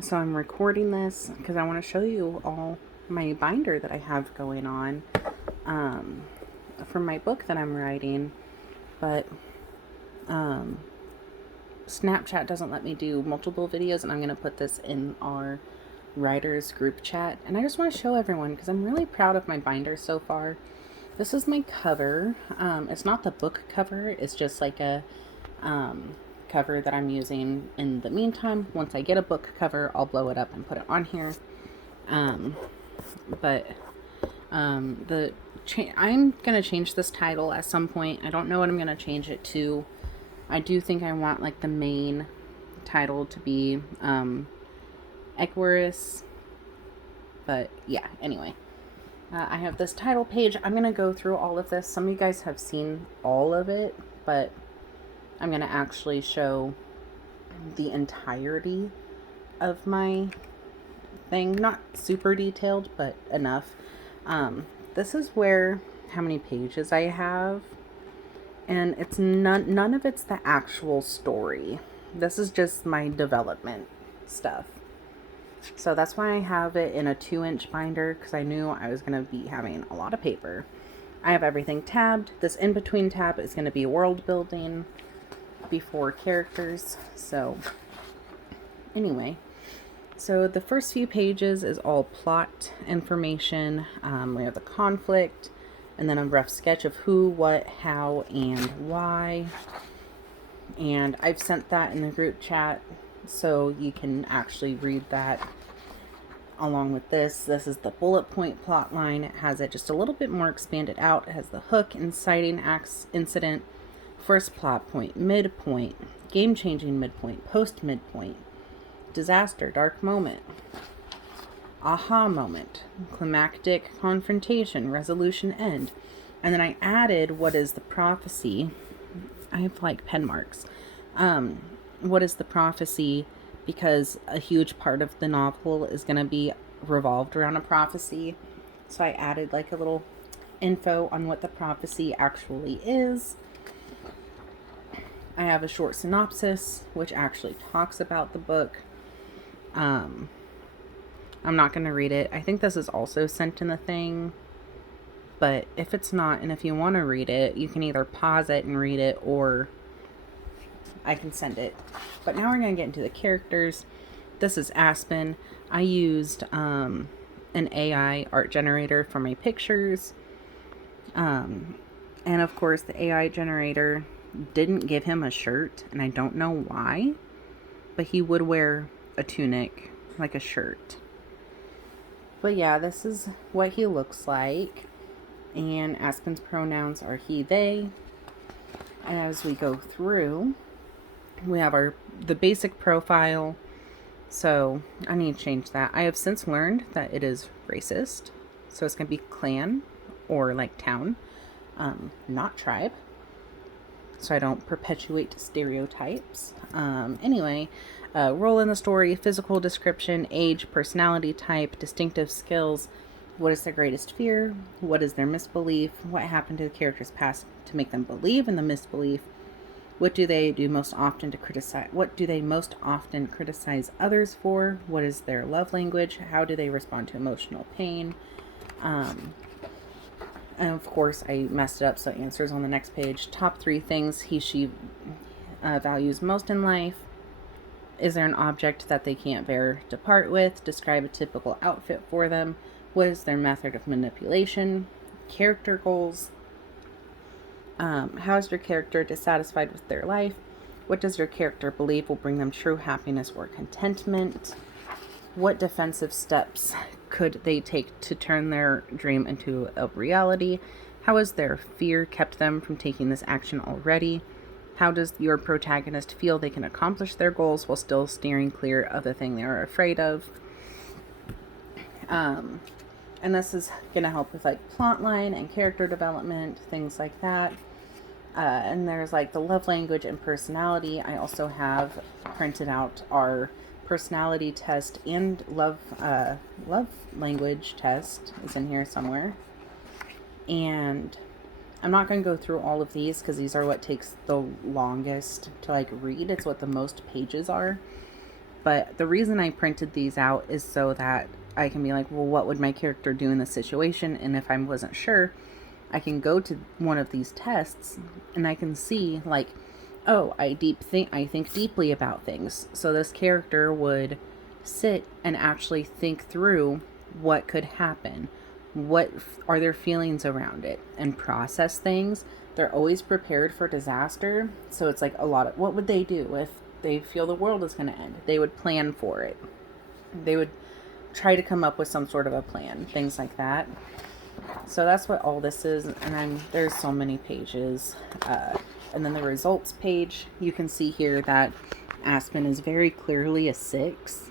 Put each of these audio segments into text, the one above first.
So I'm recording this because I want to show you all my binder that I have going on um, for my book that I'm writing. But um, Snapchat doesn't let me do multiple videos, and I'm going to put this in our writers group chat. And I just want to show everyone because I'm really proud of my binder so far. This is my cover. It's not the book cover, it's just like a um, cover that I'm using in the meantime. Once I get a book cover, I'll blow it up and put it on here. Um, but the I'm gonna change this title at some point. I don't know what I'm gonna change it to. I do think I want like the main title to be Equarus, but yeah. Anyway, I have this title page. I'm gonna go through all of this. Some of you guys have seen all of it, but I'm gonna actually show the entirety of my thing. Not super detailed, but enough. This is where how many pages I have, and it's none of it's the actual story. This is just my development stuff. So that's why I have it in a 2-inch binder, because I knew I was going to be having a lot of paper. I have everything tabbed. This in between tab is going to be world building before characters. So anyway, so the first few pages is all plot information. We have the conflict, and then a rough sketch of who, what, how, and why. And I've sent that in the group chat, so you can actually read that along with this. This is the bullet point plot line. It has it just a little bit more expanded out. It has the hook, inciting acts, incident, first plot point, midpoint, game-changing midpoint, post-midpoint, disaster, dark moment, aha moment, climactic confrontation, resolution, end. And then I added what is the prophecy. I have like pen marks. What is the prophecy? Because a huge part of the novel is going to be revolved around a prophecy. So I added like a little info on what the prophecy actually is. I have a short synopsis, which actually talks about the book. I'm not going to read it. I think this is also sent in the thing. But if it's not, and if you want to read it, you can either pause it and read it, or I can send it. But now we're going to get into the characters. This is Aspen. I used an AI art generator for my pictures. And of course, the AI generator didn't give him a shirt, and I don't know why, but he would wear a tunic, like a shirt. But yeah, this is what he looks like. And Aspen's pronouns are he, they. And as we go through, we have the basic profile. So I need to change that. I have since learned that it is racist. So it's going to be clan or like town, not tribe. So I don't perpetuate stereotypes. Anyway, role in the story, physical description, age, personality type, distinctive skills. What is their greatest fear? What is their misbelief? What happened to the character's past to make them believe in the misbelief? What do they do most often to criticize? What do they most often criticize others for? What is their love language? How do they respond to emotional pain? And of course, I messed it up, so answers on the next page. Top 3 things she values most in life. Is there an object that they can't bear to part with? Describe a typical outfit for them. What is their method of manipulation? Character goals. How is your character dissatisfied with their life? What does your character believe will bring them true happiness or contentment? What defensive steps could they take to turn their dream into a reality? How has their fear kept them from taking this action already? How does your protagonist feel they can accomplish their goals while still steering clear of the thing they are afraid of? And this is going to help with like plot line and character development, things like that. And there's like the love language and personality. I also have printed out our personality test and love language test is in here somewhere. And I'm not going to go through all of these because these are what takes the longest to like read. It's what the most pages are. But the reason I printed these out is so that I can be like, well, what would my character do in this situation? And if I wasn't sure, I can go to one of these tests and I can see, like, oh, I think deeply about things. So this character would sit and actually think through what could happen. What are their feelings around it, and process things. They're always prepared for disaster. So it's like a lot of, what would they do if they feel the world is going to end? They would plan for it. They would try to come up with some sort of a plan, things like that. So that's what all this is, and there's so many pages. And then the results page, you can see here that Aspen is very clearly a 6,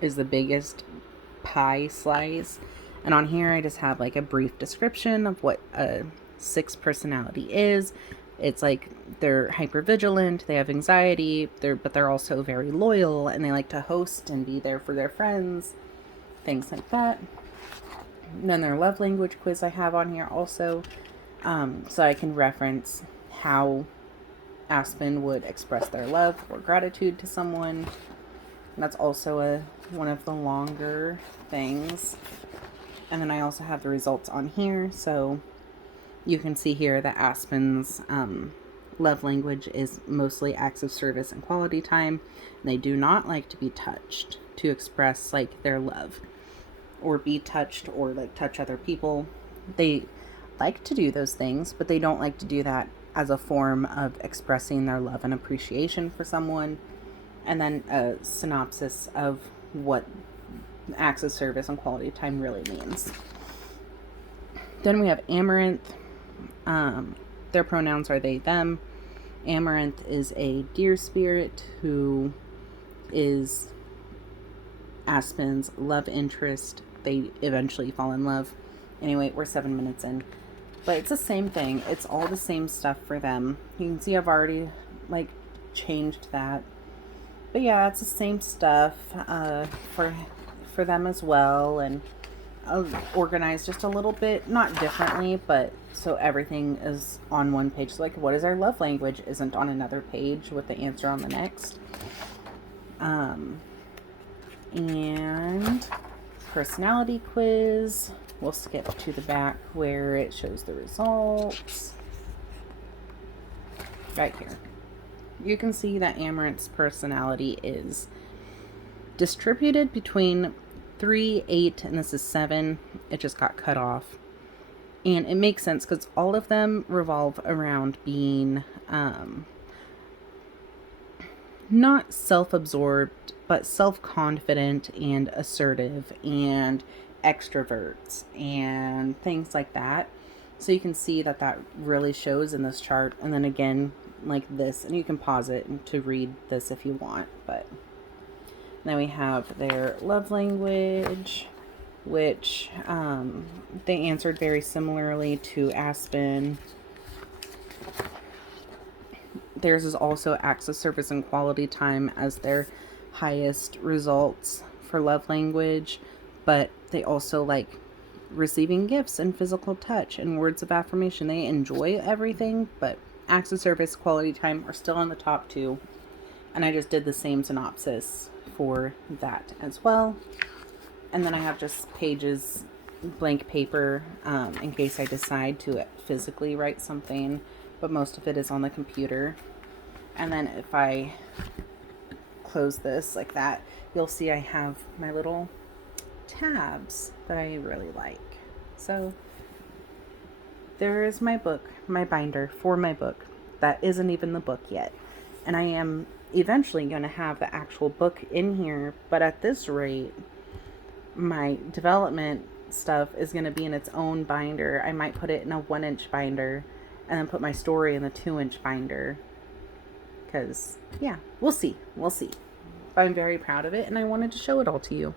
is the biggest pie slice. And on here I just have like a brief description of what a 6 personality is. It's like they're hyper vigilant, they have anxiety, but they're also very loyal, and they like to host and be there for their friends, things like that. And then their love language quiz I have on here also, so I can reference how Aspen would express their love or gratitude to someone. And that's also one of the longer things. And then I also have the results on here, so you can see here that Aspen's love language is mostly acts of service and quality time. And they do not like to be touched to express like their love, or be touched, or like touch other people. They like to do those things, but they don't like to do that as a form of expressing their love and appreciation for someone. And then a synopsis of what acts of service and quality time really means. Then we have Amaranth. Their pronouns are they, them. Amaranth is a deer spirit who is Aspen's love interest. They eventually fall in love. Anyway, we're 7 minutes in. But it's the same thing. It's all the same stuff for them. You can see I've already, like, changed that. But yeah, it's the same stuff for them as well. And organized just a little bit, not differently, but so everything is on one page. So, like, what is our love language isn't on another page with the answer on the next. And personality quiz. We'll skip to the back where it shows the results. Right here. You can see that Amaranth's personality is distributed between 3, 8, and this is 7. It just got cut off. And it makes sense because all of them revolve around being not self-absorbed, but self-confident and assertive and extroverts and things like that. So you can see that really shows in this chart. And then again, like this, and you can pause it to read this if you want. But then we have their love language, which they answered very similarly to Aspen. Theirs is also acts of service and quality time as their highest results for love language, but they also like receiving gifts and physical touch and words of affirmation. They enjoy everything, but acts of service, quality time are still on the top 2. And I just did the same synopsis for that as well. And then I have just pages, blank paper, in case I decide to physically write something, but most of it is on the computer. And then if I close this like that, you'll see I have my little tabs that I really like. So there is my book, my binder for my book. That isn't even the book yet. And I am eventually going to have the actual book in here, but at this rate, my development stuff is going to be in its own binder. I might put it in a 1-inch binder and then put my story in the 2-inch binder. Because, yeah, we'll see. But I'm very proud of it, and I wanted to show it all to you.